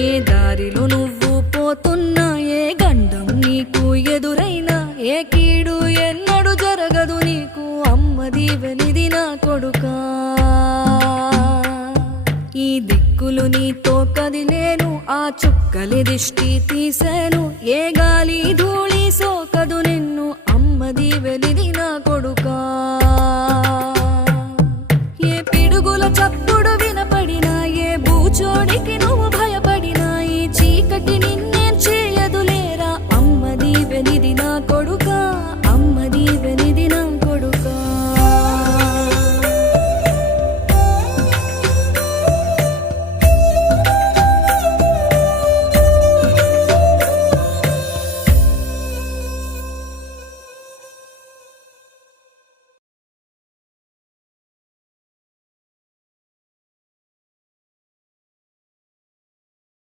ఏ దారిలో నువ్వు పోతున్నా, ఏ గండం నీకు ఎదురైనా, ఏ కీడు ఎన్నడు జరగదు నీకు, అమ్మ దీవెనిది నా కొడుకా. ఈ దిక్కులు నీతో కదిలేను, ఆ చుక్కలి దిష్టి తీసేను, ఏ గాలి ధూళి సోకదు నిన్ను, అమ్మ దీవెనిది నా కొడుకా.